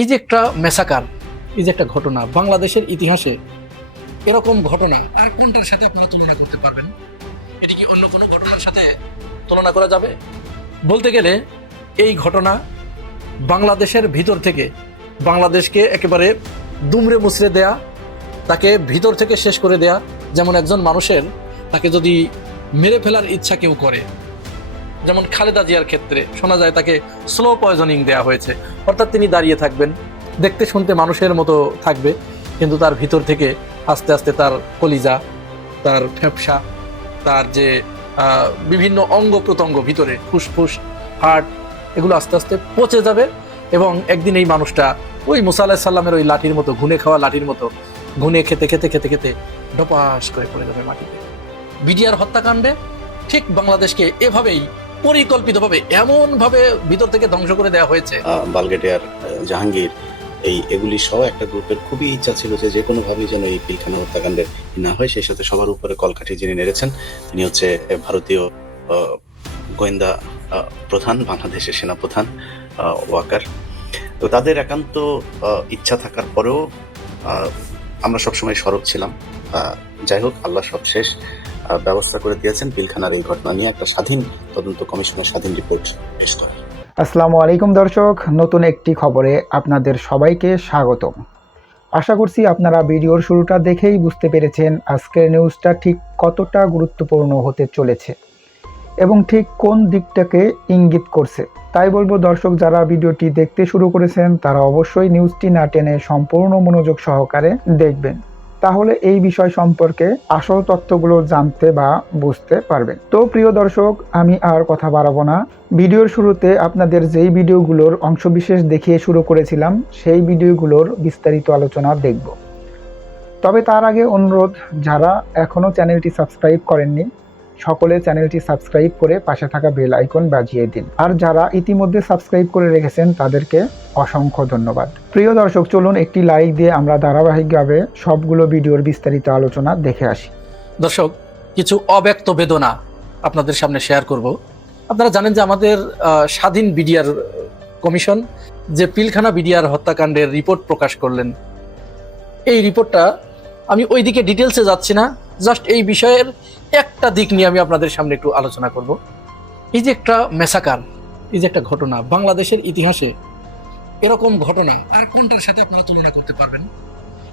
এই যে একটা মেসাকার, এই যে একটা ঘটনা বাংলাদেশের ইতিহাসে, এরকম ঘটনা আর কোনটার সাথে আপনারা তুলনা করতে পারবেন? এটি কি অন্য কোনো ঘটনার সাথে তুলনা করা যাবে? বলতে গেলে এই ঘটনা বাংলাদেশের ভিতর থেকে বাংলাদেশকে একেবারে দুমড়ে মুচড়ে দেয়া, তাকে ভিতর থেকে শেষ করে দেয়া। যেমন একজন মানুষের তাকে যদি মেরে ফেলার ইচ্ছা কেউ করে, যেমন খালেদা জিয়ার ক্ষেত্রে শোনা যায় তাকে স্লো পয়জনিং দেওয়া হয়েছে, অর্থাৎ তিনি দাঁড়িয়ে থাকবেন, দেখতে শুনতে মানুষের মতো থাকবে, কিন্তু তার ভিতর থেকে আস্তে আস্তে তার কলিজা, তার ফ্যাপসা, তার যে বিভিন্ন অঙ্গ প্রত্যঙ্গ ভিতরে ফুসফুস, হার্ট, এগুলো আস্তে আস্তে পচে যাবে এবং একদিন এই মানুষটা ওই মুসা আলাইহিস সালামের ওই লাঠির মতো, ঘুনে খাওয়া লাঠির মতো ঘুনে খেতে খেতে খেতে খেতে ডপাস করে পড়ে যাবে মাটিতে। বিডিআর হত্যাকাণ্ডে ঠিক বাংলাদেশকে এভাবেই পরিকল্পিতভাবে এমনভাবে ভিতর থেকে ধ্বংস করে দেওয়া হয়েছে। বালগেটিয়ার, জাহাঙ্গীর, এগুলি সহ একটা গ্রুপের খুবই ইচ্ছা ছিল যে কোনোভাবেই যেন এই পিলখানা হত্যাকাণ্ডের না হয়। সেই সাথে সবার উপরে কলকাঠি যিনি নেড়েছেন তিনি হচ্ছে ভারতীয় গোয়েন্দা প্রধান, বাংলাদেশের সেনাপ্রধান ওয়াকার। তো তাদের একান্ত ইচ্ছা থাকার পরেও আমরা সবসময় সরব ছিলাম। যাই হোক, আল্লাহ সবশেষ ব্যবস্থা করে দিয়েছেন পিলখানার এই ঘটনা নিয়ে একটা স্বাধীন তদন্ত কমিশনের স্বাধীন রিপোর্ট পেশ করা। আসসালামু আলাইকুম দর্শক, নতুন একটি খবরে আপনাদের সবাইকে স্বাগতম। আশা করছি আপনারা ভিডিওর শুরুটা দেখেই বুঝতে পেরেছেন আজকের নিউজটা ঠিক কতটা গুরুত্বপূর্ণ হতে চলেছে এবং ঠিক কোন দিকটাকে ইঙ্গিত করছে। তাই বলবো দর্শক, যারা ভিডিওটি দেখতে শুরু করেছেন তারা অবশ্যই নিউজটি না টেনে সম্পূর্ণ মনোযোগ সহকারে দেখবেন, তাহলে এই বিষয় সম্পর্কে আসল তথ্যগুলো জানতে বা বুঝতে পারবেন। তো প্রিয় দর্শক, আমি আর কথা বাড়াবো না। ভিডিওর শুরুতে আপনাদের যেই ভিডিওগুলোর অংশবিশেষ দেখিয়ে শুরু করেছিলাম সেই ভিডিওগুলোর বিস্তারিত আলোচনা দেখব। তবে তার আগে অনুরোধ, যারা এখনও চ্যানেলটি সাবস্ক্রাইব করেননি সকলে চ্যানেলটি সাবস্ক্রাইব করে পাশে থাকা বেল আইকন বাজিয়ে দিন, আর যারা ইতিমধ্যে সাবস্ক্রাইব করে রেখেছেন তাদেরকে অসংখ্য ধন্যবাদ। প্রিয় দর্শক, চলুন একটি লাইক দিয়ে আমরা ধারাবাহিকভাবে সবগুলো ভিডিওর বিস্তারিত আলোচনা দেখে আসি। দর্শক, কিছু অব্যক্ত বেদনা আপনাদের সামনে শেয়ার করব। আপনারা জানেন যে আমাদের স্বাধীন বিডিআর কমিশন যে পিলখানা বিডিআর হত্যাকাণ্ডের রিপোর্ট প্রকাশ করলেন, এই রিপোর্টটা আমি ওই দিকে ডিটেলসে যাচ্ছি না, জাস্ট এই বিষয়ের একটা দিক নিয়ে আমি আপনাদের সামনে একটু আলোচনা করব। এই যে একটা মেসাকার, এই যে একটা ঘটনা বাংলাদেশের ইতিহাসে, এরকম ঘটনা আর কোনটার সাথে আপনারা তুলনা করতে পারবেন?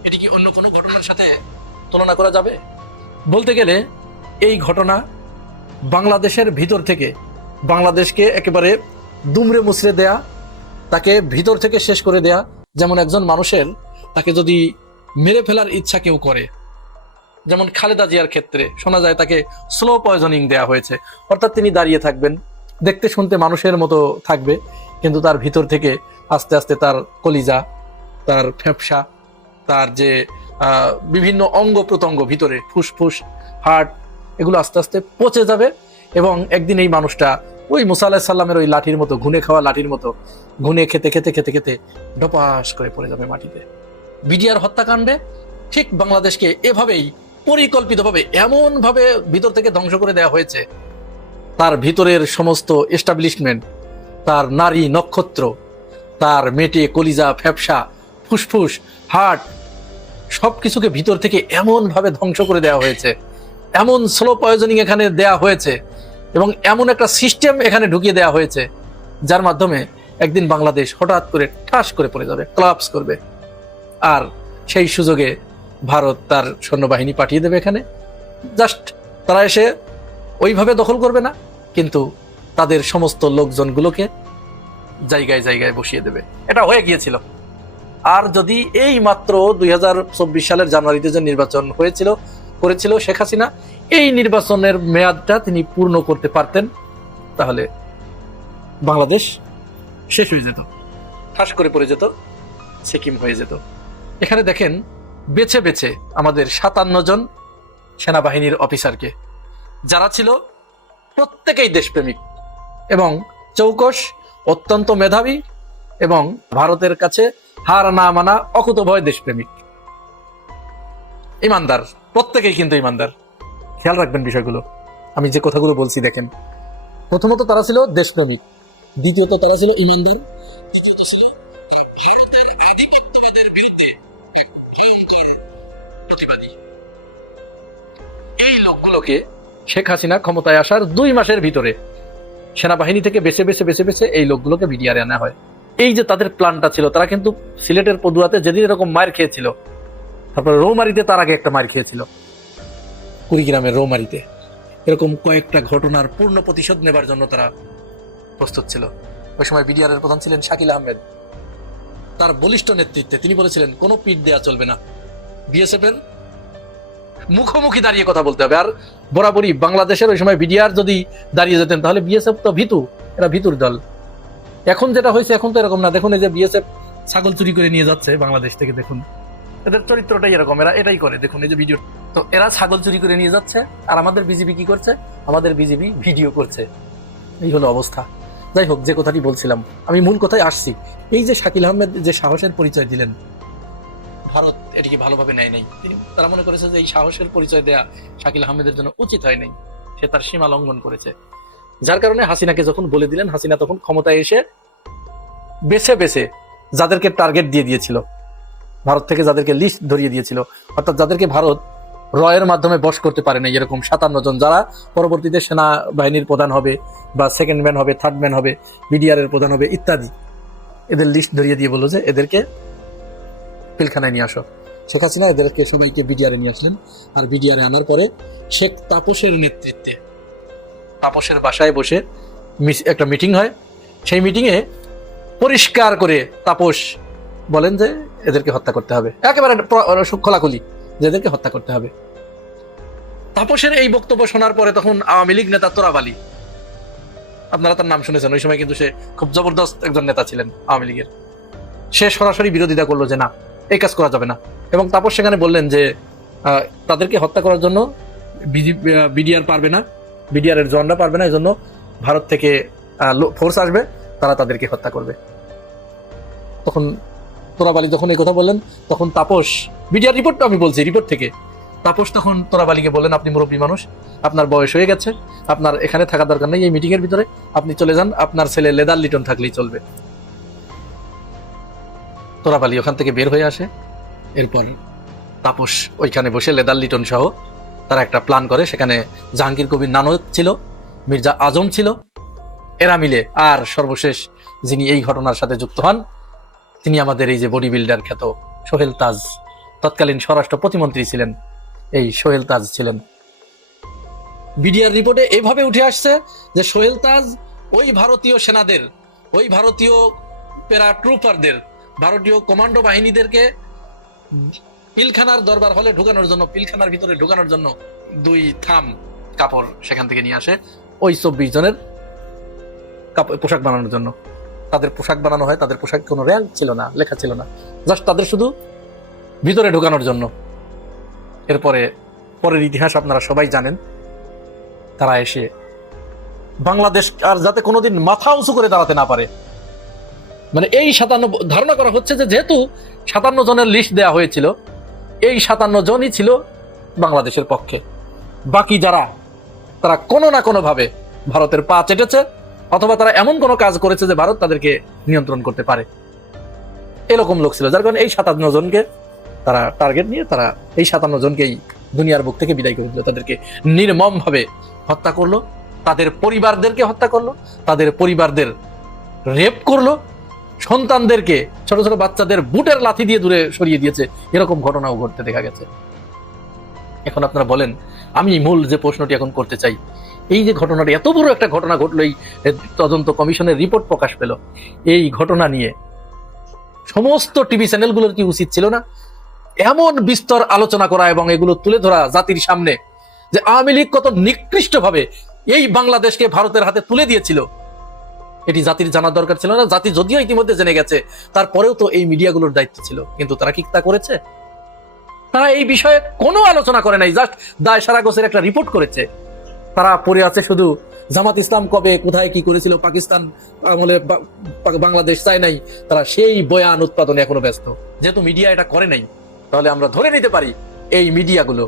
এটি কি অন্য কোনো ঘটনার সাথে তুলনা করা যাবে? বলতে গেলে এই ঘটনা বাংলাদেশের ভিতর থেকে বাংলাদেশকে একেবারে দুমড়ে মুচড়ে দেয়া, তাকে ভিতর থেকে শেষ করে দেয়া। যেমন একজন মানুষের তাকে যদি মেরে ফেলার ইচ্ছা কেউ করে, যেমন খালেদা জিয়ার ক্ষেত্রে শোনা যায় তাকে স্লো পয়জনিং দেওয়া হয়েছে, অর্থাৎ তিনি দাঁড়িয়ে থাকবেন, দেখতে শুনতে মানুষের মতো থাকবে, কিন্তু তার ভিতর থেকে আস্তে আস্তে তার কলিজা, তার ফ্যাপসা, তার যে বিভিন্ন অঙ্গ প্রত্যঙ্গ ভিতরে ফুসফুস, হার্ট, এগুলো আস্তে আস্তে পচে যাবে এবং একদিন এই মানুষটা ওই মুসা আলাইহিস সালামের ওই লাঠির মতো, ঘুনে খাওয়া লাঠির মতো ঘুনে খেতে খেতে খেতে খেতে ডপাস করে পড়ে যাবে মাটিতে। বিডিআর হত্যাকাণ্ডে ঠিক বাংলাদেশকে এভাবেই পরিকল্পিতভাবে এমনভাবে ভিতর থেকে ধ্বংস করে দেওয়া হয়েছে। তার ভিতরের সমস্ত এস্টাবলিশমেন্ট, তার নারী নক্ষত্র, তার মেটে, কলিজা, ফ্যাপসা, ফুসফুস, হার্ট, সব কিছুকে ভিতর থেকে এমনভাবে ধ্বংস করে দেওয়া হয়েছে, এমন স্লো পয়জনিং এখানে দেয়া হয়েছে এবং এমন একটা সিস্টেম এখানে ঢুকিয়ে দেওয়া হয়েছে যার মাধ্যমে একদিন বাংলাদেশ হঠাৎ করে ঠাস করে পড়ে যাবে, কোলাপস করবে। আর সেই সুযোগে ভারত তার সৈন্যবাহিনী পাঠিয়ে দেবে এখানে। জাস্ট তারা এসে ওইভাবে দখল করবে না, কিন্তু তাদের সমস্ত লোকজনগুলোকে জায়গায় জায়গায় বসিয়ে দেবে। এটা হয়ে গিয়েছিল। আর যদি এই মাত্র 2024 সালের জানুয়ারিতে যে নির্বাচন করেছিল শেখ হাসিনা, এই নির্বাচনের মেয়াদটা তিনি পূর্ণ করতে পারতেন, তাহলে বাংলাদেশ শেষ হয়ে যেত, ঠাস করে পড়ে যেত, সিকিম হয়ে যেত। এখানে দেখেন বেছে বেছে আমাদের 57 জন সেনাবাহিনীর অফিসারকে, যারা ছিল প্রত্যেকেই দেশপ্রেমিক এবং চৌকস, অত্যন্ত মেধাবী এবং ভারতের কাছে হার না মানা অকুতভয় দেশপ্রেমিক, ইমানদার, প্রত্যেকেই কিন্তু ইমানদার। খেয়াল রাখবেন বিষয়গুলো, আমি যে কথাগুলো বলছি দেখেন। প্রথমত তারা ছিল দেশপ্রেমিক, দ্বিতীয়ত তারা ছিল ইমানদার, তৃতীয়ত ছিল ভারতের লোকগুলোকে শেখ হাসিনা ক্ষমতায় আসার 2 মাসের ভিতরে সেনাবাহিনী থেকে বেছে বেছে বেছে বেছে এই লোকগুলোকে বিডিআরে আনা হয়। এই যে তাদের প্ল্যানটা ছিল, তারা কিন্তু সিলেটের পদুয়াতে যেদিন এরকম মার খেয়েছিল, তারপরে রৌমারিতে তার আগে একটা মার খেয়েছিল, কুড়িগ্রামের রৌমারিতে, এরকম কয়েকটা ঘটনার পূর্ণ প্রতিশোধ নেবার জন্য তারা প্রস্তুত ছিল। ওই সময় বিডিআরের প্রধান ছিলেন শাকিল আহমেদ। তার বলিষ্ঠ নেতৃত্বে তিনি বলেছিলেন কোনো পিঠ দেয়া চলবে না, বিএসএফ এর মুখোমুখি দাঁড়িয়ে কথা বলতে হবে। আর বরাবরই বাংলাদেশের ওই সময় বিডিআর যদি দাঁড়িয়ে যেতেন তাহলে বিএসএফ তো ভীতু, এরা ভীতুর দল। এখন যেটা হয়েছে এখন তো এরকম না। দেখুন এই যে বিএসএফ ছাগল চুরি করে নিয়ে যাচ্ছে বাংলাদেশ থেকে, দেখুন এদের চরিত্রটাই এরকম, এরা এটাই করে। দেখুন এই যে ভিডিও, তো এরা ছাগল চুরি করে নিয়ে যাচ্ছে আর আমাদের বিজিবি কি করছে, আমাদের বিজিবি ভিডিও করছে। এই হলো অবস্থা। যাই হোক, যে কথাটি বলছিলাম, আমি মূল কথায় আসছি। এই যে শাকিল আহমেদ যে সাহসের পরিচয় দিলেন, ভারত এটিকে ভালোভাবে নেয় নাই। তারা মনে করেছে যে এই সাহসের পরিচয় দেয়া শাকিল আহমেদের জন্য উচিত হয় নাই, সে তার সীমা লঙ্ঘন করেছে। যার কারণে হাসিনাকে যখন বলে দিলেন, হাসিনা তখন ক্ষমতায় এসে বেছে বেছে যাদেরকে টার্গেট দিয়ে দিয়েছিল, ভারত থেকে যাদেরকে লিস্ট ধরিয়ে দিয়েছিল, অর্থাৎ যাদেরকে ভারত রয়ের মাধ্যমে বশ করতে পারে না, এরকম 57 জন যারা পরবর্তীতে সেনাবাহিনীর প্রধান হবে বা সেকেন্ড ম্যান হবে, থার্ড ম্যান হবে, বিডিআর এর প্রধান হবে ইত্যাদি, এদের লিস্ট ধরিয়ে দিয়ে বললো যে এদেরকে পিলখানায় নিয়ে আসো। শেখ হাসিনা এদেরকে সবাইকে বিডিআরে নিয়ে আসলেন। আর বিডিআরে আনার পরে শেখ তাপসের নেতৃত্বে তাপসের বাসায় বসে একটা মিটিং হয়। সেই মিটিংয়ে পরিষ্কার করে তাপস বলেন যে এদেরকে হত্যা করতে হবে, একেবারে খোলাখুলি যে এদেরকে হত্যা করতে হবে। তাপসের এই বক্তব্য শোনার পরে তখন আওয়ামী লীগ নেতা তোরাব আলী, আপনারা তার নাম শুনেছেন, ওই সময় কিন্তু সে খুব জবরদস্ত একজন নেতা ছিলেন আওয়ামী লীগের, সে সরাসরি বিরোধিতা করলো যে না, এই কাজ করা যাবে না। এবং তাপস সেখানে বললেন যে তাদেরকে হত্যা করার জন্য বিডিআর পারবে না, বিডিআর এর জওয়ানরা পারবে না, এই জন্য ভারত থেকে ফোর্স আসবে, তারা তাদেরকে হত্যা করবে। তখন তোরাব আলী যখন এই কথা বললেন, তখন তাপস, বিডিআর রিপোর্ট আমি বলছি, রিপোর্ট থেকে তাপস তখন তোরাব আলীকে বললেন, আপনি মুরব্বী মানুষ, আপনার বয়স হয়ে গেছে, আপনার এখানে থাকা দরকার নেই এই মিটিং এর ভিতরে, আপনি চলে যান, আপনার ছেলে লেদার লিটন থাকলেই চলবে। তোরাব আলী ওখান থেকে বের হয়ে আসে। এরপর তাপস ওইখানে বসে লেদার লিটন সহ তারা একটা প্ল্যান করে। সেখানে জাহাঙ্গীর কবির নানক ছিল, মির্জা আজম ছিল, এরা মিলে। আর সর্বশেষ যিনি এই ঘটনার সাথে যুক্ত হন, তিনি আমাদের এই যে বডি বিল্ডার খ্যাত সোহেল তাজ, তৎকালীন স্বরাষ্ট্র প্রতিমন্ত্রী ছিলেন, এই সোহেল তাজ ছিলেন। বিডিআর রিপোর্টে এইভাবে উঠে আসছে যে সোহেল তাজ ওই ভারতীয় সেনাদের, ওই ভারতীয় প্যারা ট্রুপারদের, ভারতীয় কমান্ডো বাহিনীদেরকে পিলখানার দরবার হলে ঢুকানোর জন্য, পিলখানার ভিতরে ঢুকানোর জন্য 2 থাম কাপড় সেখান থেকে নিয়ে আসে ওই 24 জনের পোশাক বানানোর জন্য। তাদের পোশাক বানানো হয়, তাদের পোশাক কোনো র্যাঙ্ক ছিল না, লেখা ছিল না, জাস্ট তাদের শুধু ভিতরে ঢোকানোর জন্য। এরপরে পরের ইতিহাস আপনারা সবাই জানেন। তারা এসে বাংলাদেশ আর যাতে কোনোদিন মাথা উঁচু করে দাঁড়াতে না পারে, মানে এই 57 ধারণা করা হচ্ছে যে যেহেতু 57 জনের লিস্ট দেওয়া হয়েছিল, এই 57 জনই ছিল বাংলাদেশের পক্ষে। বাকি যারা, তারা কোনো না কোনো ভাবে ভারতের পা চেটেছে, অথবা তারা এমন কোনো কাজ করেছে যে ভারত তাদেরকে নিয়ন্ত্রণ করতে পারে, এরকম লোক ছিল। যার কারণে এই 57 জনকে তারা টার্গেট নিয়ে তারা এই 57 জনকেই দুনিয়ার বুক থেকে বিদায় করে দিল, তাদেরকে নির্মম ভাবে হত্যা করলো, তাদের পরিবারদেরকে হত্যা করলো, তাদের পরিবারদের রেপ করলো, সন্তানদেরকে, ছোট ছোট বাচ্চাদের বুটের লাথি দিয়ে দূরে সরিয়ে দিয়েছে। এরকম ঘটনাও ঘটতে দেখা গেছে। এখন আপনারা বলেন, আমি মূল যে প্রশ্নটি এখন করতে চাই, এই যে ঘটনাটি, এত বড় একটা ঘটনা ঘটলো, এই তদন্ত কমিশনের রিপোর্ট প্রকাশ পেল, এই ঘটনা নিয়ে সমস্ত টিভি চ্যানেলগুলোর কি উচিত ছিল না এমন বিস্তর আলোচনা করা এবং এগুলো তুলে ধরা জাতির সামনে, যে আওয়ামী লীগ কত নিকৃষ্টভাবে এই বাংলাদেশকে ভারতের হাতে তুলে দিয়েছিল? এটি জাতির জানার দরকার ছিল না? জাতি যদিও ইতিমধ্যে জেনে গেছে, তারপরেও তো এই মিডিয়াগুলোর দায়িত্ব ছিল। কিন্তু তারা কি তা করেছে? তারা এই বিষয়ে কোনো আলোচনা করে নাই, জাস্ট দায় সারা গোছের একটা রিপোর্ট করেছে। তারা পড়ে আছে শুধু জামাত ইসলাম কবে কোথায় কি করেছিল, পাকিস্তান আমলে বাংলাদেশ চায় নাই, তারা সেই বয়ান উৎপাদনে এখনো ব্যস্ত। যেহেতু মিডিয়া এটা করে নাই, তাহলে আমরা ধরে নিতে পারি এই মিডিয়াগুলো,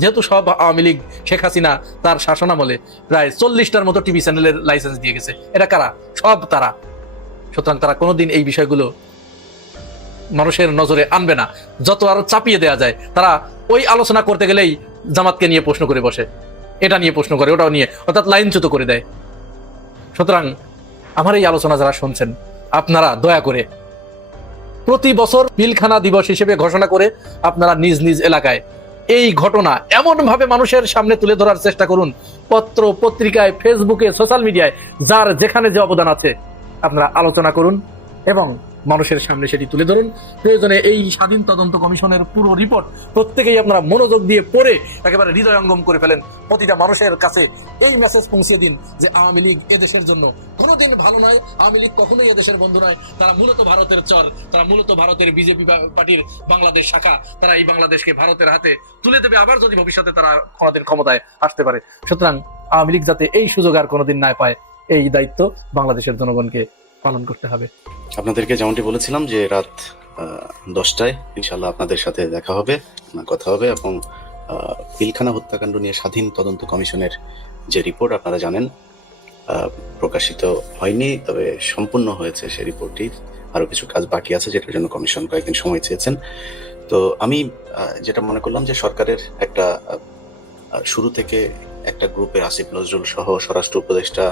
যেহেতু সব আওয়ামী লীগ, শেখ হাসিনা তার শাসনামলে প্রায় 40টার মতো টিভি চ্যানেলের লাইসেন্স দিয়ে গেছে, এটা কারা? সব তারা। সুতরাং তারা কোনোদিন এই বিষয়গুলো মানুষের নজরে আনবে না। যত আরো চাপিয়ে দেয়া যায়, তারা ওই আলোচনা করতে গেলেই জামাতকে নিয়ে প্রশ্ন করে বসে। এটা নিয়ে প্রশ্ন করে, ওটাও নিয়ে, অর্থাৎ লাইনচ্যুত করে দেয়। সুতরাং আমার এই আলোচনা যারা শুনছেন, আপনারা দয়া করে প্রতি বছর পিলখানা দিবস হিসেবে ঘোষণা করে আপনারা নিজ নিজ এলাকায় এই ঘটনা এমন ভাবে মানুষের সামনে তুলে ধরার চেষ্টা করুন, পত্র পত্রিকায়, ফেসবুকে, সোশ্যাল মিডিয়ায়, যার যেখানে যে অবদান আছে আপনারা আলোচনা করুন এবং মানুষের সামনে সেটি তুলে ধরুন। প্রয়োজনে এই স্বাধীন তদন্ত কমিশনের পুরো রিপোর্ট প্রত্যেকেই আপনারা মনোযোগ দিয়ে পড়ে একেবারে হৃদয়ঙ্গম করে ফেলেন। প্রতিটা মানুষের কাছে এই মেসেজ পৌঁছে দিন যে আওয়ামী লীগ এদেশের জন্য কোনোদিন ভালো নয়, আওয়ামী লীগ কখনোই এদেশের বন্ধু নয়, তারা মূলত ভারতের চর, তারা মূলত ভারতের বিজেপি পার্টির বাংলাদেশ শাখা, তারা এই বাংলাদেশকে ভারতের হাতে তুলে দেবে আবার যদি ভবিষ্যতে তারা কোনোদিন ক্ষমতায় আসতে পারে। সুতরাং আওয়ামী লীগ যাতে এই সুযোগ আর কোনোদিন না পায়, এই দায়িত্ব বাংলাদেশের জনগণকে পালন করতে হবে। আপনাদেরকে যেমনটি বলেছিলাম যে রাত 10টায় ইনশাল্লাহ আপনাদের সাথে দেখা হবে, কথা হবে, এবং পিলখানা হত্যাকাণ্ড নিয়ে স্বাধীন তদন্ত কমিশনের যে রিপোর্ট আপনারা জানেন প্রকাশিত হয়নি, তবে সম্পূর্ণ হয়েছে সেই রিপোর্টটি। আরো কিছু কাজ বাকি আছে যেটার জন্য কমিশন কয়েকদিন সময় চেয়েছেন। তো আমি যেটা মনে করলাম যে সরকারের একটা শুরু থেকে একটা গ্রুপের আসিফ নজরুল সহ স্বরাষ্ট্র উপদেষ্টা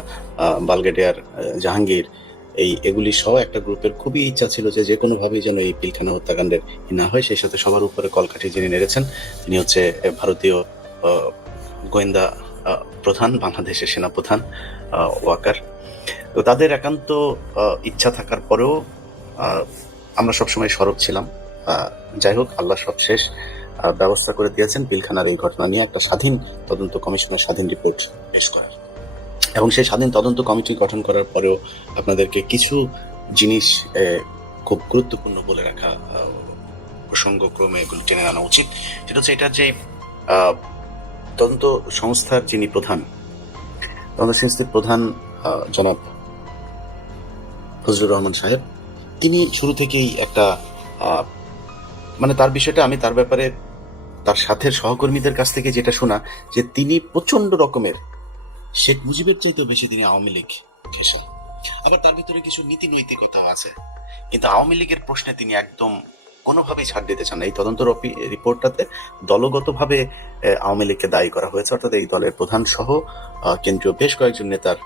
ব্রিগেডিয়ার জাহাঙ্গীর এগুলি সহ একটা গ্রুপের খুবই ইচ্ছা ছিল যে কোনো ভাবেই যেন এই পিলখানা হত্যাকাণ্ডের না হয়। সেই সাথে সবার উপরে কলকাঠি যিনি নেড়েছেন তিনি হচ্ছে ভারতীয় গোয়েন্দা প্রধান, বাংলাদেশের সেনাপ্রধান ওয়াকার। তো তাদের একান্ত ইচ্ছা থাকার পরেও আমরা সবসময় সরব ছিলাম। যাই হোক, আল্লাহ সবশেষ ব্যবস্থা করে দিয়েছেন পিলখানার এই ঘটনা নিয়ে একটা স্বাধীন তদন্ত কমিশনের স্বাধীন রিপোর্ট পেশ করার, এবং সেই স্বাধীন তদন্ত কমিটি গঠন করার পরেও আপনাদেরকে কিছু জিনিস খুব গুরুত্বপূর্ণ বলে রাখা প্রসঙ্গক্রমে এগুলো টেনে আনা উচিত। সেটা হচ্ছে এটার যে তদন্ত সংস্থার যিনি প্রধান, তদন্ত সংস্থার প্রধান জনাব ফজলুর রহমান সাহেব, তিনি শুরু থেকেই একটা মানে তার বিষয়টা আমি তার ব্যাপারে তার সাথে সহকর্মীদের কাছ থেকে যেটা শোনা যে তিনি প্রচন্ড রকমের শেখ মুজিবের চাইতেও বেশি তিনি আওয়ামী লীগ ঘেঁষা। আবার তার ভিতরে কিছু নীতি নৈতিকতা আছে, কিন্তু আওয়ামী লীগের প্রশ্নে তিনি একদম কোনোভাবেই ছাড় দিতে চান না। এই তদন্ত রিপোর্টটাতে দলগতভাবে আওয়ামী লীগকে দায়ী করা হয়েছে, অর্থাৎ এই দলের প্রধান সহ কেন্দ্রীয় বেশ কয়েকজন নেতার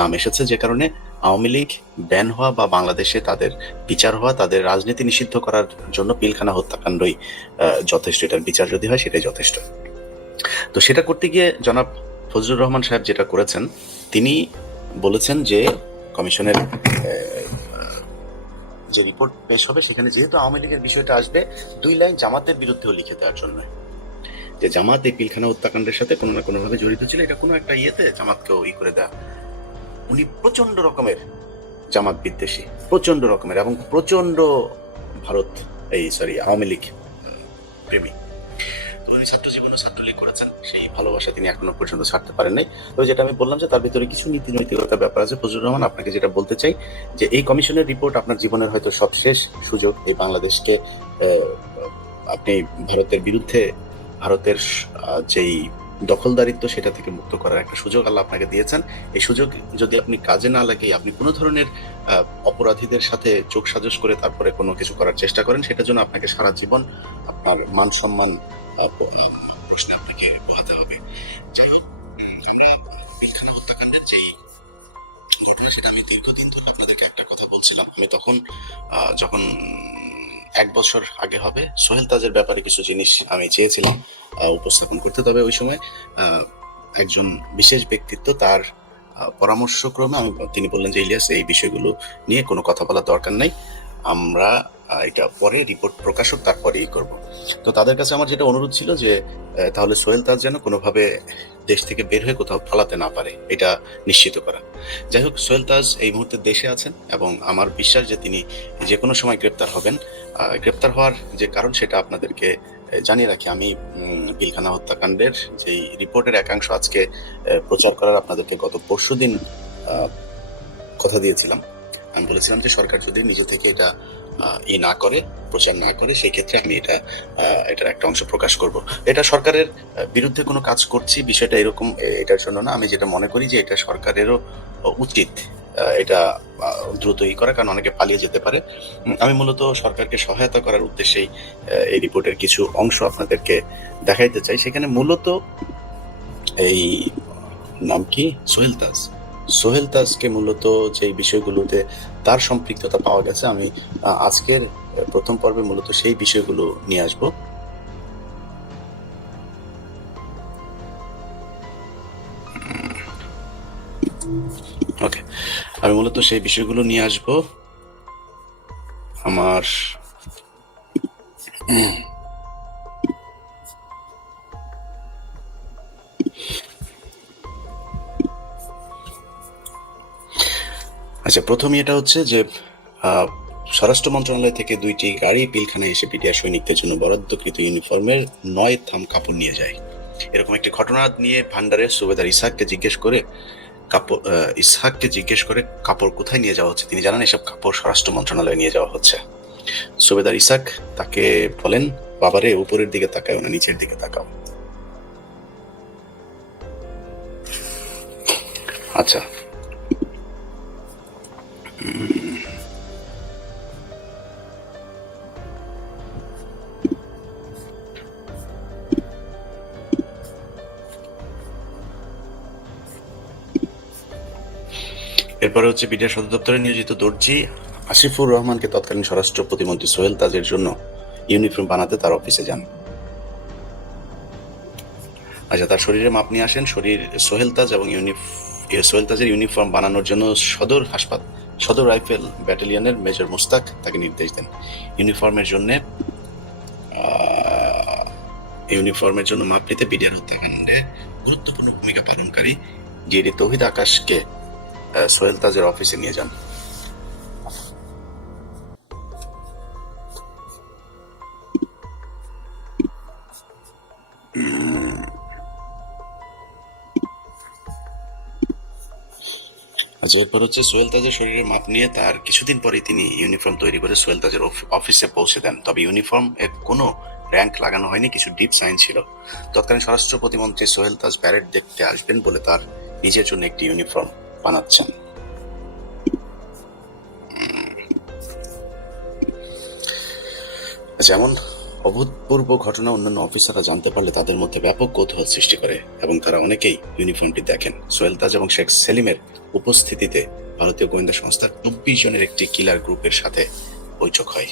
নাম এসেছে, যে কারণে আওয়ামী লীগ ব্যান হওয়া বা বাংলাদেশে তাদের বিচার হওয়া, তাদের রাজনীতি নিষিদ্ধ করার জন্য পিলখানা হত্যাকাণ্ডই যথেষ্ট। এটার বিচার যদি হয় সেটাই যথেষ্ট। তো সেটা করতে গিয়ে জনাব ফজলুর রহমান সাহেব যেটা করেছেন, তিনি বলেছেন যে কমিশনের যে রিপোর্ট পেশ হবে সেখানে যেহেতু আওয়ামী লীগের বিষয়টা আসবে, 2 লাইন জামাতের বিরুদ্ধেও লিখে দেওয়ার জন্য, যে জামাত এই পিলখানা হত্যাকাণ্ডের সাথে কোনো না কোনোভাবে জড়িত ছিল, এটা কোনো একটা ইয়েতে জামাতকেও করে দেওয়া। উনি প্রচন্ড রকমের জামাত বিদ্বেষী, প্রচন্ড রকমের, এবং প্রচন্ড ভারত আওয়ামী লীগ প্রেমী। উনি ছাত্র জীবনে ছাত্রলীগ করেছেন, সেই ভালোবাসা তিনি এখনো পর্যন্ত ছাড়তে পারেন নাই। তবে যেটা আমি বললাম যে তার ভিতরে কিছু নীতি নৈতিকতার ব্যাপার আছে। ফজলুর রহমান, আপনাকে যেটা বলতে চাই যে এই কমিশনের রিপোর্ট আপনার জীবনের হয়তো সবশেষ সুযোগ এই বাংলাদেশকে আপনি ভারতের বিরুদ্ধে, ভারতের যেই দখলদারিত্ব সেটা থেকে মুক্ত করার একটা সুযোগ আল্লাহ আপনাকে দিয়েছেন। এই সুযোগ যদি আপনি কাজে না লাগিয়ে আপনি কোনো ধরনের অপরাধীদের সাথে চোখ সাজস করে তারপরে কোনো কিছু করার চেষ্টা করেন, সেটার জন্য আপনাকে সারা জীবন আপনার মান সম্মান প্রশ্নে আপনাকে পোহাতে হবে। পিলখানা হত্যাকাণ্ডের যে ঘটনা সেটা আমি দীর্ঘদিন ধরে আপনাদেরকে একটা কথা বলছিলাম। আমি তখন যখন 1 বছর আগে হবে, সোহেল তাজের ব্যাপারে কিছু জিনিস আমি চেয়েছিলাম উপস্থাপন করতে। তবে ওই সময় একজন বিশেষ ব্যক্তিত্ব, তার পরামর্শক্রমে তিনি বললেন যে ইলিয়াস, এই বিষয়গুলো নিয়ে কোনো কথা বলার দরকার নাই, আমরা এটা পরে রিপোর্ট প্রকাশক তারপরেই করব। তো তাদের কাছে আমার যেটা অনুরোধ ছিল যে তাহলে সোহেল তাজ যেন কোনোভাবে দেশ থেকে বের হয়ে কোথাও পালাতে না পারে, এটা নিশ্চিত করা। যাই হোক, সোহেল তাজ এই মুহূর্তে দেশে আছেন এবং আমার বিশ্বাস যে তিনি যে কোনো সময় গ্রেপ্তার হবেন। গ্রেপ্তার হওয়ার যে কারণ সেটা আপনাদেরকে জানিয়ে রাখি। আমি পিলখানা হত্যাকাণ্ডের যে রিপোর্টের একাংশ আজকে প্রচার করার আপনাদেরকে গত পরশুদিন কথা দিয়েছিলাম। আমি বলেছিলাম যে সরকার যদি নিজে থেকে এটা না করে, প্রচার না করে, সেই ক্ষেত্রে আমি এটার একটা অংশ প্রকাশ করব। এটা সরকারের বিরুদ্ধে কোনো কাজ করছি বিষয়টা এরকম, এটার জন্য না। আমি যেটা মনে করি যে এটা সরকারেরও উচিত এটা দ্রুতই করা, কারণ অনেকে পালিয়ে যেতে পারে। আমি মূলত সরকারকে সহায়তা করার উদ্দেশ্যেই এই রিপোর্টের কিছু অংশ আপনাদেরকে দেখাইতে চাই। সেখানে মূলত এই নাম কি, সোহেল তাজ। সোহেল তাজকে মূলত যে বিষয়গুলোতে তার সম্পৃক্ততা পাওয়া গেছে, আমি আজকের প্রথম পর্বে মূলত সেই বিষয়গুলো নিয়ে আসবো। ওকে, আমি মূলত সেই বিষয়গুলো নিয়ে আসবো। আমার আচ্ছা, প্রথমে এটা হচ্ছে যে স্বরাষ্ট্র মন্ত্রণালয় থেকে 2টি গাড়ি পিলখানায় এসে বিডিআর সৈনিকদের জন্য বরাদ্দকৃত ইউনিফর্মের 9 থাম কাপড় নিয়ে যায়। এরকম একটি ঘটনা নিয়ে ভান্ডারের সুবেদার ইসহাককে জিজ্ঞেস করে কাপড় কোথায় নিয়ে যাওয়া হচ্ছে। তিনি জানান এসব কাপড় স্বরাষ্ট্র মন্ত্রণালয়ে নিয়ে যাওয়া হচ্ছে। সুবেদার ইসহাক তাকে বলেন, বাবারে উপরের দিকে তাকাও না নিচের দিকে তাকাও। আচ্ছা, এরপরে হচ্ছে বিডিআর সদর দপ্তরে নিয়োজিত দর্জি আসিফুর রহমানকে তৎকালীন স্বরাষ্ট্র প্রতিমন্ত্রী সোহেল তাজের জন্য ইউনিফর্ম বানাতে তার অফিসে যান। আচ্ছা, তার শরীরের মাপ নিয়ে আসেন। সোহেল তাজ এবং সোহেল তাজের ইউনিফর্ম বানানোর জন্য সদর রাইফেল ব্যাটালিয়নের মেজর মুস্তাক তাকে নির্দেশ দেন। ইউনিফর্মের জন্য মাপ নিতে বিডিআর হত্যাকাণ্ডে গুরুত্বপূর্ণ ভূমিকা পালনকারী জিডি তৌহিদ আকাশকে সোহেল তাজের অফিসে নিয়ে যান। আচ্ছা, এরপর হচ্ছে সোহেল তাজের শরীরের মাপ নিয়ে তার কিছুদিন পরে তিনি ইউনিফর্ম তৈরি করে সোহেল তাজের অফিসে পৌঁছে দেন। তবে ইউনিফর্ম এর কোনো র্যাঙ্ক লাগানো হয়নি, কিছু ডিপ সাইন ছিল। তৎকালীন স্বরাষ্ট্র প্রতিমন্ত্রী সোহেল তাজ প্যারেড দেখতে আসবেন বলে তার নিজের জন্য একটি ইউনিফর্ম বানাচ্ছেন। যেমন অভূতপূর্ব ঘটনা অন্যান্য অফিসাররা জানতে পারলে তাদের মধ্যে ব্যাপক কৌতূহল সৃষ্টি করে এবং তারা অনেকেই ইউনিফর্মটি দেখেন। সোহেল তাজ এবং শেখ সেলিমের উপস্থিতিতে ভারতীয় গোয়েন্দা সংস্থার 24 জনের একটি কিলার গ্রুপের সাথে বৈঠক হয়।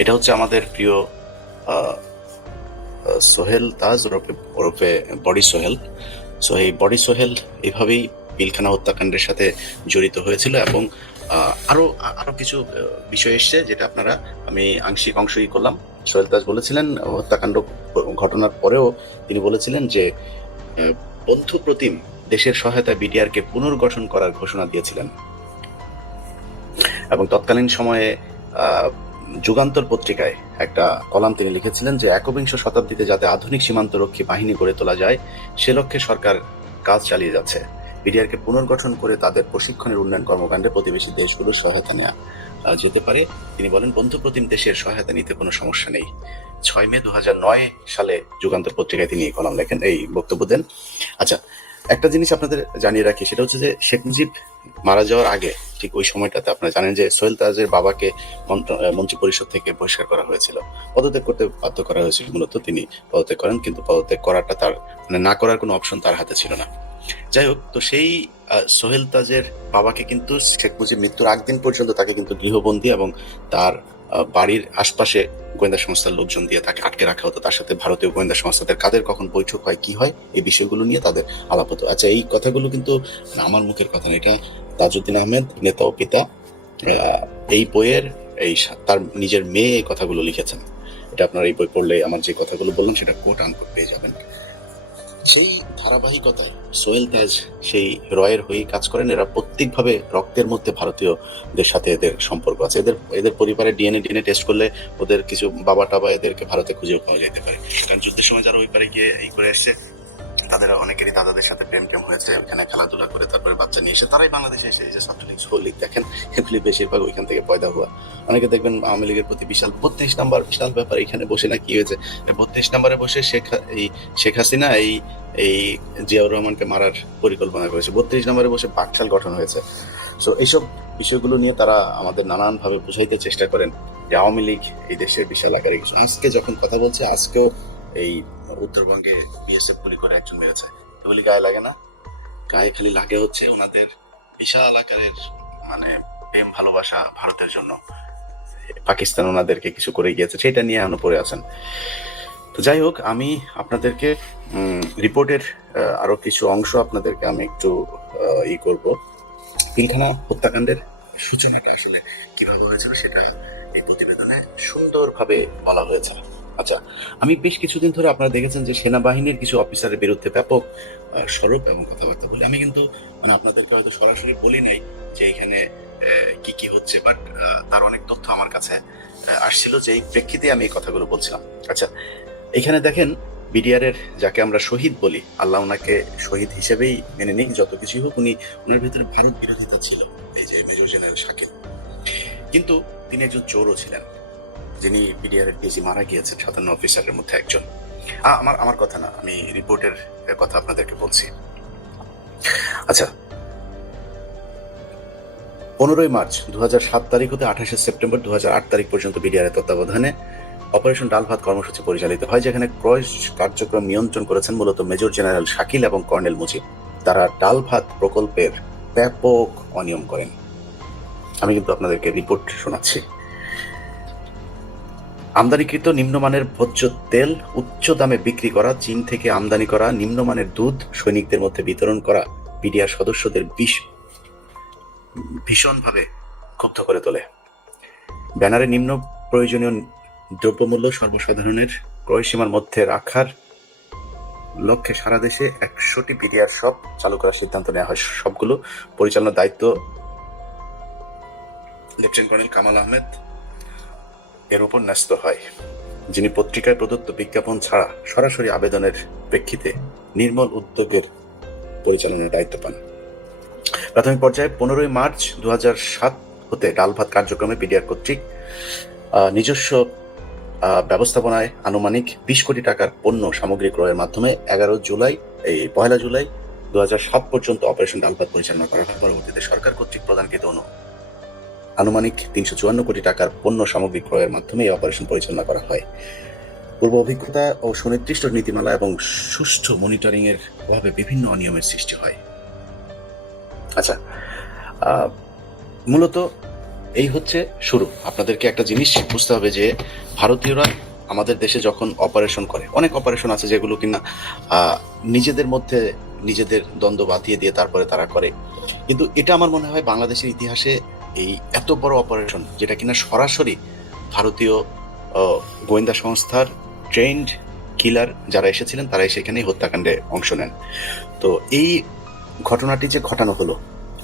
এটা হচ্ছে আমাদের প্রিয় সোহেল তাজ ওরফে বডি সোহেল। সো এই বডি সোহেল এভাবেই পিলখানা হত্যাকাণ্ডের সাথে জড়িত হয়েছিল এবং আরো কিছু বিষয় এসছে যেটা আমি আংশিক অংশই করলাম। সোহেল তাজ বলেছিলেন হত্যাকাণ্ড ঘটনার পরেও তিনি বলেছিলেন যে বন্ধু প্রতিম দেশের সহায়তায় বিডিআরকে পুনর্গঠন করার ঘোষণা দিয়েছিলেন এবং তৎকালীন সময়ে যুগান্তর পত্রিকায় একটা কলাম তিনি লিখেছিলেন যে একবিংশ শতাব্দীতে যাতে আধুনিক সীমান্তরক্ষী বাহিনী গড়ে তোলা যায় সে লক্ষ্যে সরকার কাজ চালিয়ে যাচ্ছে। বিডিআরকে পুনর্গঠন করে তাদের প্রশিক্ষণের উন্নয়ন কর্মকাণ্ডে প্রতিবেশী দেশগুলোর সহায়তা নেওয়া যেতে পারে। তিনি বলেন বন্ধু প্রতিম দেশের সহায়তা নিতে কোনো সমস্যা নেই। 6 মে 2009 সালে যুগান্তর পত্রিকায় তিনি এই কলাম লেখেন, এই বক্তব্য দেন। আচ্ছা, একটা জিনিস আপনাদের জানিয়ে রাখি, সেটা হচ্ছে যে শেখ মুজিব মারা যাওয়ার আগে ঠিক ওই সময়টাতে আপনারা জানেন যে সোহেল তাজের বাবাকে মন্ত্রী পরিষদ থেকে বহিষ্কার করা হয়েছিল, পদত্যাগ করতে বাধ্য করা হয়েছিল। মূলত তিনি পদত্যাগ করেন, কিন্তু পদত্যাগ করাটা তার না করার কোনো অপশন তার হাতে ছিল না। যাই হোক, তো সেই সোহেল তাজের বাবাকে কিন্তু শেখ মুজিব মৃত্যুর আগ দিন পর্যন্ত তাকে কিন্তু গৃহবন্দী এবং তার বাড়ির আশপাশে গোয়েন্দা সংস্থার লোকজন দিয়ে তাকে আটকে রাখা হতো। তার সাথে ভারতীয় গোয়েন্দা সংস্থাদের কাদের কখন বৈঠক হয়, কি হয়, এই বিষয়গুলো নিয়ে তাদের আলাপ হতো। আচ্ছা, এই কথাগুলো কিন্তু আমার মুখের কথা না, এটা তাজউদ্দিন আহমেদ নেতা ও পিতা এই বইয়ের তার নিজের মেয়ে এই কথাগুলো লিখেছেন। এটা আপনারা এই বই পড়লে আমার যে কথাগুলো বললাম সেটা কোট আনকোট পেয়ে যাবেন। সেই ধারাবাহিকতায় সোহেল তাজ সেই রয়ের হয়ে কাজ করেন। এরা প্রত্যেকভাবে রক্তের মধ্যে ভারতীয়দের সাথে এদের সম্পর্ক আছে। এদের পরিবারের ডিএনএ টেস্ট করলে ওদের কিছু বাবা টাবা এদেরকে ভারতে খুঁজেও পাওয়া যেতে পারে। কারণ যুদ্ধের সময় যারা ওই পারে গিয়ে এই করে আসছে তাদের অনেকেরই দাদাদের সাথে প্রেম হয়েছে, ওইখানে খেলাধুলা করে তারপরে বাচ্চা নিয়ে এসে তারাই বাংলাদেশে এসে এই যে ছাত্রলীগ যুবলীগ দেখেন, এগুলি বেশিরভাগ ওইখান থেকে পয়দা হওয়া। অনেকে দেখবেন আওয়ামী লীগের প্রতি বিশাল 32 নাম্বার বিশাল ব্যাপার। এখানে বসে না কি হয়েছে, 32 নম্বরে বসে শেখ হাসিনা এই জিয়াউর রহমানকে মারার পরিকল্পনা করেছে। 32 নম্বরে বসে বাকশাল গঠন হয়েছে। সো এইসব বিষয়গুলো নিয়ে তারা আমাদের নানানভাবে বুঝাইতে চেষ্টা করেন যে আওয়ামী লীগ এই দেশের বিশাল আকারে কিছু। আজকে যখন কথা বলছে, আজকেও এই উত্তরবঙ্গে বিএসএফ গুলি করে একজন মেরেছে, এগুলি গায়ে লাগে না? গায়ে খালি লাগে হচ্ছে ওনাদের বিশাল আকারের মানে প্রেম ভালোবাসা ভারতের জন্য। পাকিস্তান ওনাদেরকে কিছু করে গিয়েছে, সেটা নিয়ে এখনো পড়ে আছেন। তো যাই হোক, আমি আপনাদেরকে রিপোর্টের আরো কিছু অংশ আপনাদেরকে আমি একটু করব। পিলখানা হত্যাকাণ্ডের সূচনাটা আসলে কিভাবে হয়েছিল সেটা এই প্রতিবেদনে সুন্দরভাবে বলা হয়েছে। আচ্ছা, আমি বেশ কিছুদিন ধরে আপনারা দেখেছেন যে সেনাবাহিনীর কিছু অফিসারের বিরুদ্ধে ব্যাপক সরব এবং কথাবার্তা বলি। আমি কিন্তু মানে আপনাদেরকে হয়তো সরাসরি বলি নাই যে এখানে কি কি হচ্ছে, বাট তার অনেক তথ্য আমার কাছে আসছিল, যে এই প্রেক্ষিতে আমি এই কথাগুলো বলছিলাম। আচ্ছা, এখানে দেখেন বিডিআর এর যাকে আমরা শহীদ বলি, আল্লাহ ওনাকে শহীদ হিসেবেই মেনে নিক, যত কিছুই হোক, ওনার ভিতরে ভারত বিরোধিতা ছিল, এই যে মেজর জেনারেল শাকিল। কিন্তু তিনি একজন চোরও ছিলেন, যিনি বিডিআর এর ডিজি মারা গিয়েছেন 57 অফিসারের মধ্যে একজন। আমার কথা না, আমি রিপোর্টের কথা আপনাদেরকে বলছি। আচ্ছা, 15 মার্চ 2007 তারিখ হতে 28 সেপ্টেম্বর 2008 তারিখ পর্যন্ত বিডিআর এর তত্ত্বাবধানে অপারেশন ডাল ভাত কর্মসূচি পরিচালিত হয়, যেখানে ক্রয় কার্যক্রম নিয়ন্ত্রণ করেছেন মূলত মেজর জেনারেল শাকিল এবং কর্নেল মুজিব। তারা ডাল ভাত প্রকল্পের ব্যাপক অনিয়ম করেন। আমি কিন্তু আপনাদেরকে রিপোর্ট শোনাচ্ছি। আমদানিকৃত নিম্নমানের ভোজ্য তেল উচ্চ দামে বিক্রি করা, চীন থেকে আমদানি করা নিম্নমানের দুধ সৈনিকদের মধ্যে বিতরণ করা বিডিআর সদস্যদের ভীষণভাবে ক্ষুব্ধ করে তোলে। ব্যানারে নিম্ন প্রয়োজনীয় দ্রব্যমূল্য সর্বসাধারণের ক্রয়সীমার মধ্যে রাখার লক্ষ্যে সারা দেশে 100টি বিডিআর শপ চালু করার সিদ্ধান্ত নেওয়া হয়। সবগুলো পরিচালনার দায়িত্ব লেফটেন্যান্ট কর্নেল কামাল আহমেদ এর উপর ন্যস্ত হয়, যিনি পত্রিকায় প্রদত্ত বিজ্ঞাপন ছাড়া সরাসরি আবেদনের প্রেক্ষিতে নির্মল উদ্যোগের পরিচালনার দায়িত্ব পান। প্রাথমিক পর্যায়ে 15 মার্চ 2007 হতে ডাল ভাত কার্যক্রমে বিডিআর কর্তৃক নিজস্ব ব্যবস্থাপনায় আনুমানিক 20 কোটি টাকার পণ্য সামগ্রী ক্রয়ের মাধ্যমে 1 জুলাই 2007 পর্যন্ত অপারেশন ডাল ভাত পরিচালনা করা হয়। পরবর্তীতে সরকার কর্তৃক প্রদানকৃত আনুমানিক 354 কোটি টাকার পণ্য সামগ্রী ক্রয়ের মাধ্যমে এই অপারেশন পরিচালনা করা হয়। পূর্ব অভিজ্ঞতা ও সুনির্দিষ্ট নীতিমালা এবং সুষ্ঠু মনিটরিং এর অভাবে বিভিন্ন অনিয়মের সৃষ্টি হয়। আচ্ছা, মূলত এই হচ্ছে শুরু। আপনাদেরকে একটা জিনিস বুঝতে হবে যে ভারতীয়রা আমাদের দেশে যখন অপারেশন করে, অনেক অপারেশন আছে যেগুলো কিনা নিজেদের মধ্যে নিজেদের দ্বন্দ্ব বাঁধিয়ে দিয়ে তারপরে তারা করে, কিন্তু এটা আমার মনে হয় বাংলাদেশের ইতিহাসে এই এত বড় অপারেশন, যেটা কিনা সরাসরি ভারতীয় গোয়েন্দা সংস্থার ট্রেন্ড কিলার যারা এসেছিলেন তারা সেখানেই হত্যাকাণ্ডে অংশ নেন। তো এই ঘটনাটি যে ঘটানো হলো,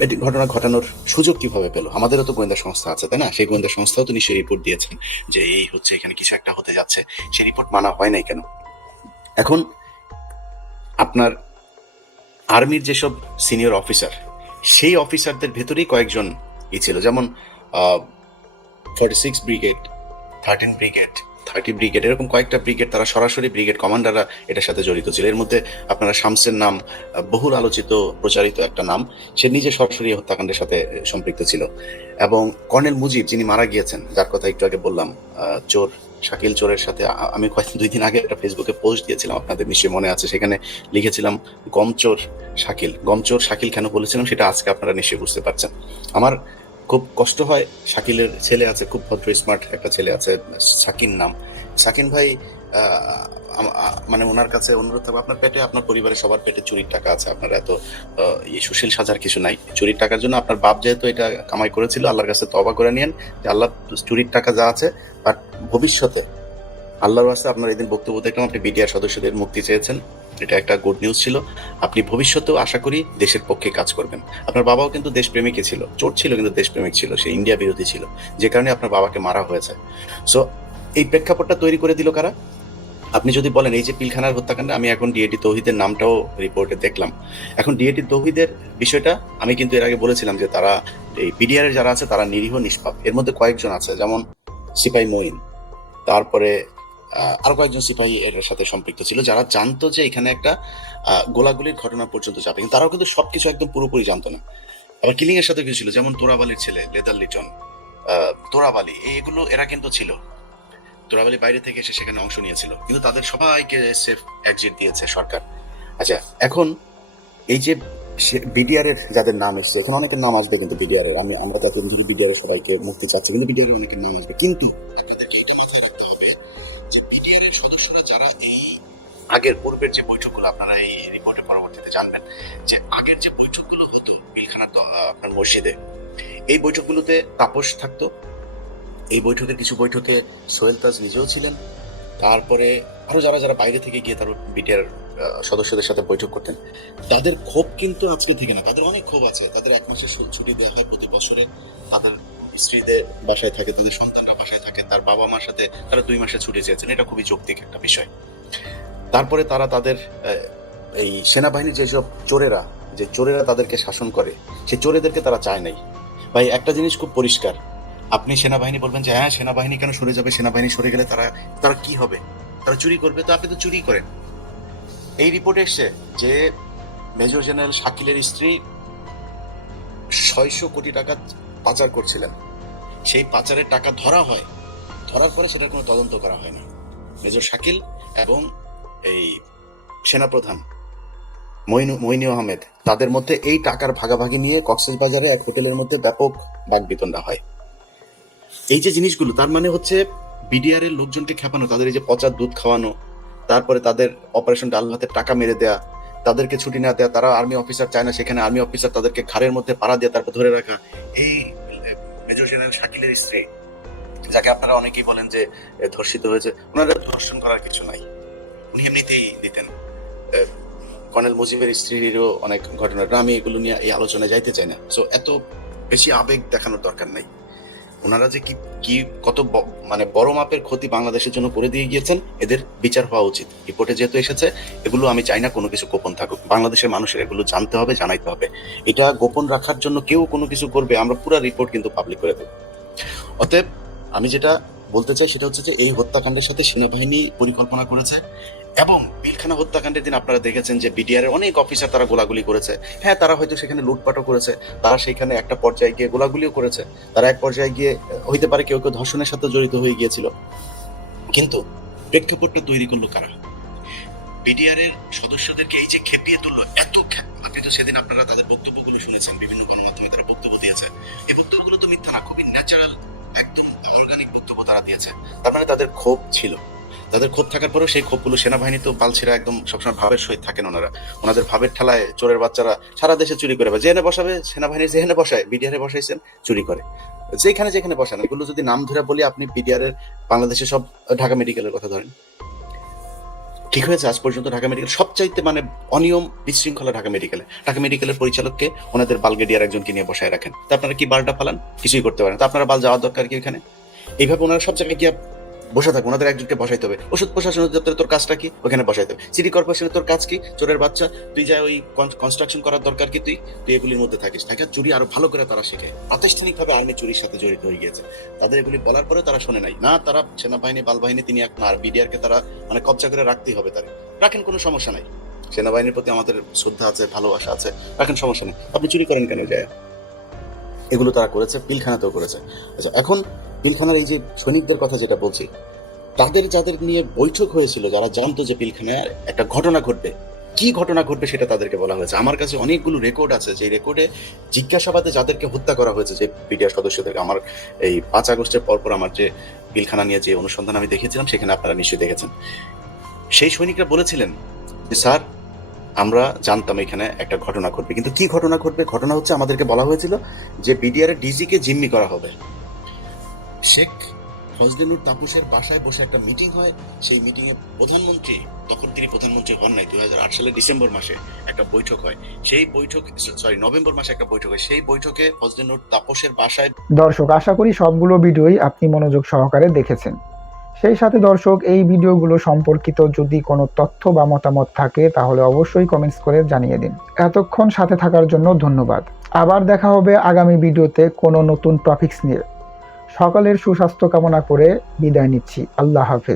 এটি ঘটনা ঘটানোর সুযোগ কিভাবে পেল? আমাদেরও তো গোয়েন্দা সংস্থা আছে, তাই না? সেই গোয়েন্দা সংস্থাও তো নিশ্চয়ই রিপোর্ট দিয়েছেন যে এই হচ্ছে, এখানে কিছু একটা হতে যাচ্ছে। সেই রিপোর্ট মানা হয় নাই কেন? এখন আপনার আর্মির যেসব সিনিয়র অফিসার, সেই অফিসারদের ভেতরেই কয়েকজন ছিল, যেমন 46 ব্রিগেড, 13 ব্রিগেড, 30 ব্রিগেড, এরকম কয়েকটা ব্রিগেড, তারা সরাসরি ব্রিগেড কমান্ডাররা এটার সাথে জড়িত ছিল। এর মধ্যে আপনারা শামসের নাম, বহুল আলোচিত প্রচারিত একটা নাম, সে নিজে সরাসরি হত্যাকাণ্ডের সাথে সম্পৃক্ত ছিল। এবং কর্নেল মুজিব, যিনি মারা গিয়েছেন, যার কথা একটু আগে বললাম, চোর শাকিল চোরের সাথে আমি 2 দিন আগে একটা ফেসবুকে পোস্ট দিয়েছিলাম, আপনাদের নিশ্চয়ই মনে আছে। সেখানে লিখেছিলাম গমচোর শাকিল। গমচোর শাকিল কেন বলেছিলাম সেটা আজকে আপনারা নিশ্চয়ই বুঝতে পারছেন। আমার খুব কষ্ট হয়, শাকিলের ছেলে আছে, খুব ভদ্র স্মার্ট একটা ছেলে আছে, সাকিন নাম। সাকিন ভাই, মানে ওনার কাছে অনুরোধ থাকবে, আপনার পেটে, আপনার পরিবারের সবার পেটে চুরির টাকা আছে, আপনার এত সুশীল সাজার কিছু নাই। চুরির টাকার জন্য আপনার বাপ যেহেতু এটা কামাই করেছিল, আল্লাহর কাছে তওবা করে নিয়েন যে আল্লাহ, চুরির টাকা যা আছে, বাট ভবিষ্যতে আল্লাহর কাছে আপনার এদিন বক্তব্য দেখলাম আপনি বিডিআর সদস্যদের মুক্তি চেয়েছেন, এটা একটা গুড নিউজ ছিল। আপনি ভবিষ্যতেও আশা করি দেশের পক্ষে কাজ করবেন। আপনার বাবাও কিন্তু দেশপ্রেমিকই ছিল, চোর ছিল কিন্তু দেশপ্রেমিক ছিল, সে ইন্ডিয়া বিরোধী ছিল, যে কারণে আপনার বাবাকে মারা হয়েছে। সো এই প্রেক্ষাপটটা তৈরি করে দিল কারা? আপনি যদি বলেন এই যে পিলখানার হত্যাকাণ্ডে, আমি এখন ডিএটি তৌহিদের নামটাও রিপোর্টে দেখলাম। এখন ডিএটি তৌহিদের বিষয়টা আমি কিন্তু এর আগে বলেছিলাম যে তারা এই বিডিআর যারা আছে তারা নিরীহ নিষ্পাপ। এর মধ্যে কয়েকজন আছে, যেমন সিপাহী মঈন, তারপরে আরো কয়েকজন সিপাহী এর সাথে সম্পৃক্ত ছিল, যারা জানতো যে এখানে একটা গোলাগুলির ঘটনা পর্যন্ত যাবে, কিন্তু তারাও কিন্তু সবকিছু একদম পুরোপুরি জানতো না। আবার কিলিং এর সাথে কিছু ছিল, যেমন তোরাবালির ছেলে লেদার লিটন, তোরাবালি, এগুলো এরা কিন্তু ছিল। চোরাবালি বাইরে থেকে এসে সেখানে অংশ নিয়েছিল, কিন্তু তাদের সবাইকে সেফ এক্সিট দিয়েছে সরকার। আচ্ছা, এখন এই যে বিডিআর এর যাদের নাম এসছে, এখন অনেকের নাম আসবে, কিন্তু বিডিআর এর আমরা তো বিডিআর এর সবাইকে মুক্তি চাচ্ছি, কিন্তু বিডিআর এর অনেকের নাম আসবে। কিন্তু আপনাদেরকে এটা মাথায় রাখতে হবে যে বিডিআর এর সদস্যরা যারা এই আগের পূর্বের যে বৈঠকগুলো আপনারা এই রিপোর্টে পরবর্তীতে জানবেন, যে আগের যে বৈঠকগুলো হতো পিলখানা আপনার মসজিদে, এই বৈঠকগুলোতে তাপস থাকতো। এই বৈঠকের কিছু বৈঠকে সোহেল তাজ নিজেও ছিলেন। তারপরে আরো যারা যারা বাইরে থেকে গিয়ে তার বিটিআর সদস্যদের সাথে বৈঠক করতেন, তাদের ক্ষোভ কিন্তু আজকে থেকে না, তাদের অনেক ক্ষোভ আছে। তাদের 1 মাসের ছুটি দেওয়া হয় প্রতি বছরে, তাদের স্ত্রীদের বাসায় থাকে, তাদের সন্তানরা বাসায় থাকে, তার বাবা মার সাথে তারা 2 মাসের ছুটি চেয়েছেন, এটা খুবই যৌক্তিক একটা বিষয়। তারপরে তারা তাদের এই সেনাবাহিনীর যেসব চোরেরা তাদেরকে শাসন করে, সেই চোরেদেরকে তারা চায় নাই। ভাই, একটা জিনিস খুব পরিষ্কার, আপনি সেনাবাহিনী বলবেন যে হ্যাঁ সেনাবাহিনী কেন সরে যাবে, সেনাবাহিনী সরে গেলে তারা কি হবে, তারা চুরি করবে, তো আপনি তো চুরি করেন। এই রিপোর্টে এসছে যে মেজর জেনারেল শাকিলের স্ত্রী 600 কোটি টাকা পাচার করছিলেন। সেই পাচারের টাকা ধরার পরে সেটার কোনো তদন্ত করা হয়নি। মেজর শাকিল এবং এই সেনাপ্রধান মইনু আহমেদ, তাদের মধ্যে এই টাকার ভাগাভাগি নিয়ে কক্সবাজারে এক হোটেলের মধ্যে ব্যাপক বাকবিতণ্ডা হয়। এই যে জিনিসগুলো, তার মানে হচ্ছে বিডিআর এর লোকজনকে খেপানো, তাদের এই যে পচা দুধ খাওয়ানো, তারপরে তাদের অপারেশন ডাল ভাতের টাকা মেরে দেয়া, তাদেরকে ছুটি না দেয়া, তারা আর্মি অফিসার চায় না সেখানে আর্মি অফিসার তাদেরকে ঘাড়ের মধ্যে পাড়া দিয়ে তারপর ধরে রাখা। এই মেজর জেনারেল শাকিলের স্ত্রী, যাকে আপনারা অনেকেই বলেন যে ধর্ষিত হয়েছে, ওনারা ধর্ষণ করার কিছু নাই, উনি এমনিতেই দিতেন। কর্নেল মুজিবের স্ত্রীরও অনেক ঘটনা, আমি এগুলো নিয়ে এই আলোচনায় যাইতে চাই না। সো এত বেশি আবেগ দেখানোর দরকার নাই। ওনারা যে কি কত মানে বড় মাপের ক্ষতি বাংলাদেশের জন্য করে দিয়ে গিয়েছেন, এদের বিচার হওয়া উচিত। রিপোর্টে যেহেতু এসেছে, এগুলো আমি চাই না কোনো কিছু গোপন থাকুক, বাংলাদেশের মানুষের এগুলো জানতে হবে, জানাইতে হবে। এটা গোপন রাখার জন্য কেউ কোনো কিছু করবে, আমরা পুরো রিপোর্ট কিন্তু পাবলিক করে দেব। অতএব আমি যেটা বলতে চাই সেটা হচ্ছে যে এই হত্যাকাণ্ডের সাথে সেনাবাহিনী পরিকল্পনা করেছে, এবং পিলখানা হত্যাকাণ্ডের দিন আপনারা দেখেছেন যে বিডিআর এর অনেক অফিসার তারা গোলাগুলি করেছে। হ্যাঁ, তারা হয়তো সেখানে লুটপাটও করেছে, তারা সেখানে একটা পর্যায়ে গিয়ে গোলাগুলিও করেছে, তারা এক পর্যায়ে গিয়ে হইতে পারে কেউ কেউ ধর্ষণের সাথে জড়িত হয়ে গিয়েছিল। কিন্তু প্রেক্ষাপটটা তৈরি করলো কারা? বিডিআর এর সদস্যদেরকে এই যে খেপিয়ে তুললো, আপনি তো সেদিন আপনারা তাদের বক্তব্যগুলো শুনেছেন, বিভিন্ন গণমাধ্যমে তারা বক্তব্য দিয়েছে। এই বক্তব্যগুলো তো মিথ্যা না, খুবই ন্যাচারাল, একদম অর্গানিক বক্তব্য তারা দিয়েছে। তার মানে তাদের ক্ষোভ ছিল। তাদের ক্ষোভ থাকার পরেও সেই ক্ষোভগুলো সেনাবাহিনী তো বালছেরা একদম সবসময় ভাবের সহিত থাকেন। ওনাদের ভাবের ঠেলায় চোরের বাচ্চারা সারা দেশে চুরি করে, যেখানে বসাবে সেনাবাহিনী, যেখানে বসায় বিডিআর এ বসাইছেন চুরি করে, যেখানে বসান। এগুলো যদি নাম ধরে বলি, আপনি বিডিআর এর বাংলাদেশে সব ঢাকা মেডিকেলের কথা ধরেন, ঠিক হয়েছে আজ পর্যন্ত ঢাকা মেডিকেল সবচাইতে মানে অনিয়ম বিশৃঙ্খলা ঢাকা মেডিকেলের পরিচালককে ওনাদের বালগেডিয়ার একজনকে নিয়ে বসায় রাখেন। তা আপনারা কি বালটা ফালান? কিছুই করতে পারেন। তা আপনারা বাল যাওয়ার দরকার কি এখানে? এইভাবে ওনারা সব জায়গায় গিয়ে বসে থাকবে, ওনাদের একজনকে বসাইতে হবে। ওষুধ প্রশাসন অধিদপ্তরে তোর কাজটা কি? ওখানে বসাইতে হবে। সিটি কর্পোরেশনে তোর কাজ কি? চোরের বাচ্চা, তুই যা ওই কনস্ট্রাকশন করার দরকার কি? তুই এগুলির মধ্যে থাকিস, থাকে চুরি আরো ভালো করে তারা শেখে। প্রাতিষ্ঠানিকভাবে আর্মি চুরির সাথে জড়িত হয়ে গিয়েছে। তাদের এগুলি বলার পরেও তারা শোনে নাই। না, তারা সেনাবাহিনী বালবাহিনী তিনি এক না, আর বিডিআর কে তারা মানে কবজা করে রাখতেই হবে। তারা রাখেন, কোনো সমস্যা নাই। সেনাবাহিনীর প্রতি আমাদের শ্রদ্ধা আছে, ভালোবাসা আছে, রাখেন, সমস্যা নেই। আপনি চুরি করেন কেন যায়? এগুলো তারা করেছে, পিলখানাতেও করেছে। আচ্ছা, এখন পিলখানার এই যে সৈনিকদের কথা যেটা বলছি, যাদের নিয়ে বৈঠক হয়েছিল, যারা জানতো যে পিলখানায় একটা ঘটনা ঘটবে, কি ঘটনা ঘটবে সেটা তাদেরকে বলা হয়েছে। আমার কাছে অনেকগুলো রেকর্ড আছে, যে রেকর্ডে জিজ্ঞাসাবাদে যাদেরকে হত্যা করা হয়েছে, যে বিডিআর সদস্যদেরকে, আমার এই 5 আগস্টের পরপর আমার যে পিলখানা নিয়ে যে অনুসন্ধান আমি দেখেছিলাম, সেখানে আপনারা নিশ্চয়ই দেখেছেন। সেই সৈনিকরা বলেছিলেন যে স্যার, আমরা জানতাম এখানে একটা ঘটনা ঘটবে, কিন্তু কি ঘটনা ঘটবে? ঘটনা হচ্ছে আমাদেরকে বলা হয়েছিল যে বিডিআর এর ডিজি কে জিম্মি করা হবে। শেখ ফজলুর তাপসের বাসায় বসে একটা মিটিং হয়। সেই মিটিং এ প্রধানমন্ত্রী, তখন তিনি প্রধানমন্ত্রী হন নাই, 2008 সালের ডিসেম্বর মাসে একটা বৈঠক হয়। সেই বৈঠক, নভেম্বর মাসে একটা বৈঠক হয়। সেই বৈঠকে ফজলুর তাপসের বাসায়। দর্শক, আশা করি সবগুলো ভিডিওই আপনি মনোযোগ সহকারে দেখেছেন। সেই সাথে দর্শক, এই ভিডিওগুলো সম্পর্কিত যদি কোনো তথ্য বা মতামত থাকে তাহলে অবশ্যই কমেন্টস করে জানিয়ে দিন। এতক্ষণ সাথে থাকার জন্য ধন্যবাদ। আবার দেখা হবে আগামী ভিডিওতে কোনো নতুন টপিকস নিয়ে। সকলের সুস্বাস্থ্য কামনা করে বিদায় নিচ্ছি। আল্লাহ হাফেজ।